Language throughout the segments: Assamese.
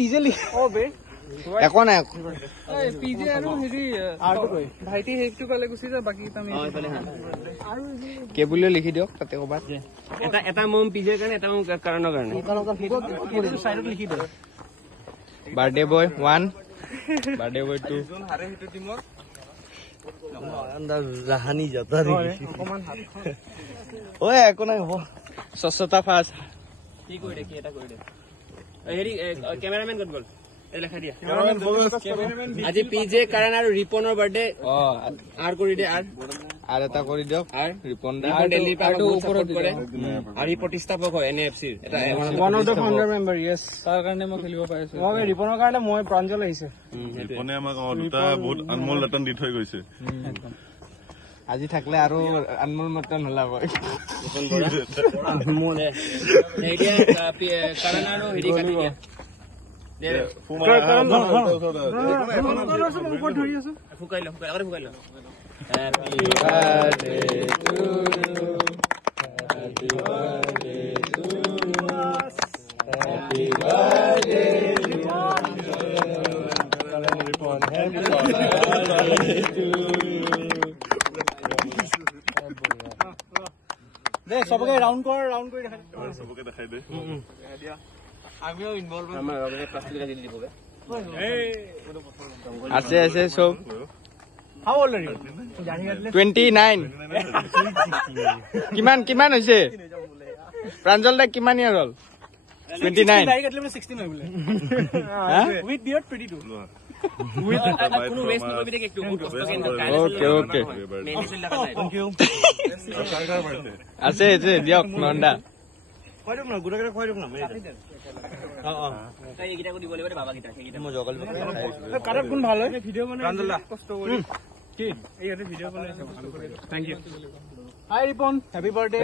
পিজে লিখি একো নাই পিজে আৰু হেৰি ভাইটি হেৰিটো পালে গুচি যা বাকী আমি কে বুলিও লিখি দিয়ক তাতে ক'বাত এটা মম পিজেৰ কাৰণে এটা মম কাৰণৰ কাৰণে চাইডত লিখি দিওঁ বাৰ্থডে বয় 1 বাৰ্থডে বয় 2 জাহানি যাতা অকমান হাত ঐ একো নাই হ'ব স্বচ্ছতা ফাৰ্ষ্ট কি কৰি দে কি এটা কৰি দে হেৰি কেমেৰামেন ক'ত গ'ল লেখা দিয়া আজি পিজে কাৰণ আৰু ৰিপনৰ বাৰ্থডে আৰ কৰি দে আৰু এটা কৰি দিয়ক আৰ ৰিপন দা ৰিপন দিল্লীৰ পৰা বহুত সাপোৰ্ট কৰে আৰু ই প্ৰতিষ্ঠাপক হয় NFCৰ এটা one of the founder member yes তাৰ কাৰণে মই খেলিব পাৰিছো মই ৰিপনৰ কাৰণে মই প্ৰাঞ্জল আহিছে ৰিপনে আমাক দুটা বহুত আনমোল ৰতন দি থৈ গৈছে আজি থাকলে আৰু আনমোল মতন হলা হয় ৰিপন বৰা আনমোল হেৰিয়া কাৰণ আৰু হেৰি কাটি দিয়া ফুকাই ল Happy birthday to you. Happy birthday to you. Happy birthday to you. Happy birthday to you. দে সবকে রাউন্ড কৰি দেখাই সবকে দেখাই দে আমিও ইনভলভ আমাৰ আগতে প্লাষ্টিক কাটি দিবগে আছে আছে সব হাউ ওল্ড আৰ ইউ 29 কিমান হৈছে প্ৰাঞ্জল দা কিমান ইয়াৰ হ'ল 29 দাই কাটলে 16 হয় বলে উইথ বিয়াৰ্ড 22 কোনো ওয়েস্ট নকৰিবি দেখ একটু ওকে আছে দিয়ক নন্দা কই দিম না গুড়াকে কই দিম না তাই এইকেইটা দিব লাগিব বাবা গিটা সেইকেইটা মই জগল কারক কোন ভালো ভিডিও বানাই কষ্ট কৰি কি এইতে ভিডিও বনাইছে thank you hi Ripon happy birthday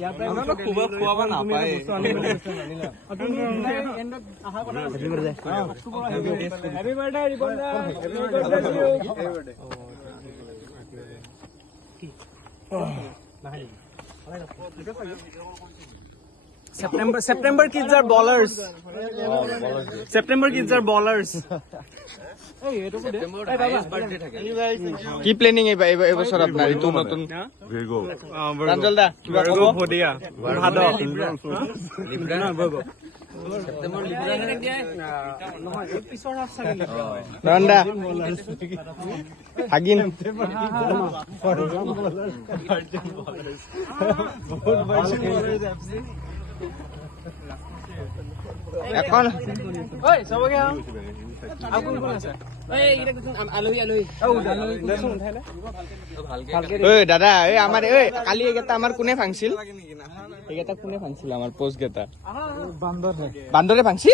ইয়াৰ পৰা আমৰা খুব খোৱাব নাপায় আপুনি এন্ডত আহা কথা happy birthday happy birthday Ripon দা happy birthday September kids are ballers. September kids are ballers. কি প্লেনিং এবছর আপনার ঋতু নতুন ভিগো প্ৰাঞ্জল দা কিবা ক'ব ভদিয়া ভাদ সেপ্টেম্বৰ লিখা দিয়া নহয় এক পিছৰ হাফ চাগে নন্দা হাগিন এখন ঐ সবকে আপন কোন আছে এই এইকেইটা কৈছোন আলহী ঐ দাদা আমাৰ কালি এইকেইটা আমাৰ কোনে ভাঙছিল এইকেইটা কোনে ভাঙছিল আমাৰ পোষ্ট কেইটা বান্দৰে ভাঙছি